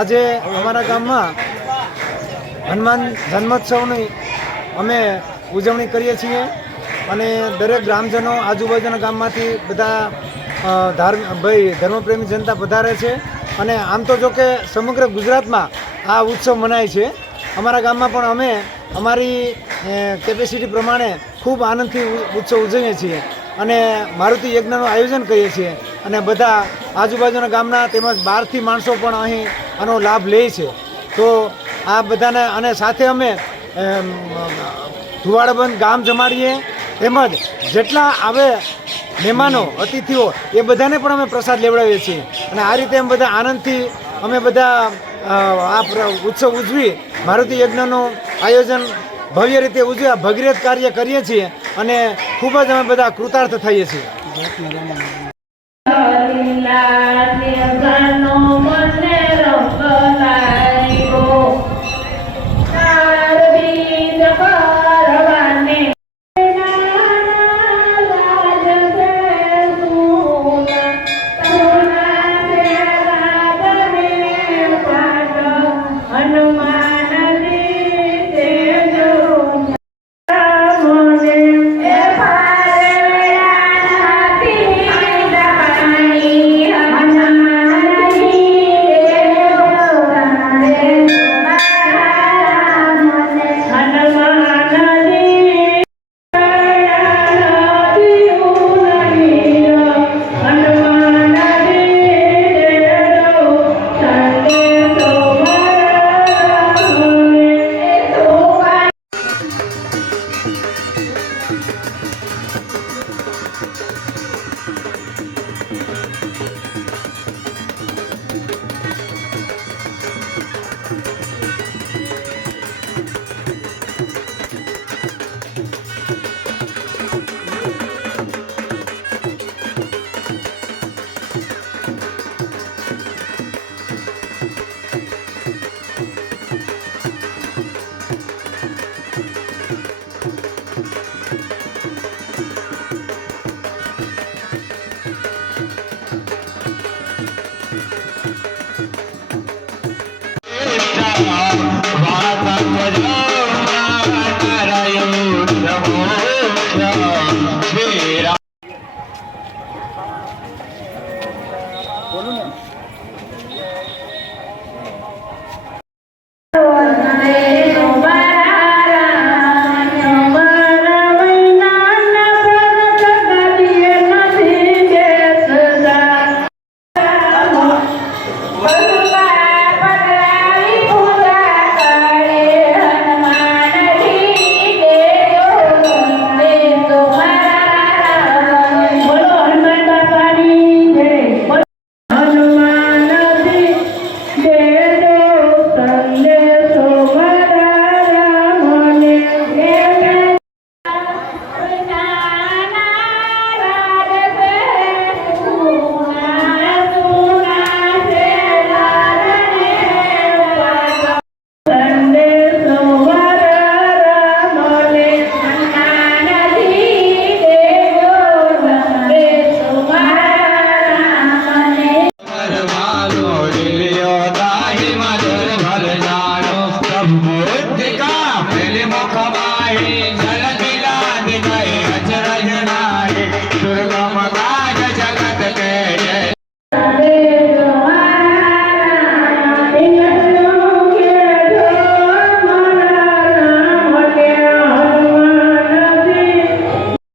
આજે અમારા ગામમાં હનુમાન જન્મોત્સવની અમે ઉજવણી કરીએ છીએ અને દરેક ગ્રામજનો આજુબાજુના ગામમાંથી બધા ધર્મપ્રેમી જનતા પધારે છે અને આમ તો જો કે સમગ્ર ગુજરાતમાં આ ઉત્સવ મનાય છે. અમારા ગામમાં પણ અમે અમારી કેપેસિટી પ્રમાણે ખૂબ આનંદથી ઉત્સવ ઉજવીએ છીએ અને મારુતિ યજ્ઞનું આયોજન કરીએ છીએ અને બધા આજુબાજુના ગામના તેમજ બહારથી માણસો પણ અહીં આનો લાભ લે છે. તો આ બધાને અને સાથે અમે ધુવાડાબંધ ગામ જમાડીએ તેમજ જેટલા આવે મહેમાનો અતિથિઓ એ બધાને પણ અમે પ્રસાદ લેવડાવીએ છીએ અને આ રીતે અમે બધા આનંદથી અમે બધા આ ઉત્સવ ઉજવી મારુતિ યજ્ઞનું આયોજન ભવ્ય રીતે ઉજવી ભગીરથ કાર્ય કરીએ છીએ અને ખૂબ જ અમે બધા કૃતાર્થ થઈએ છીએ.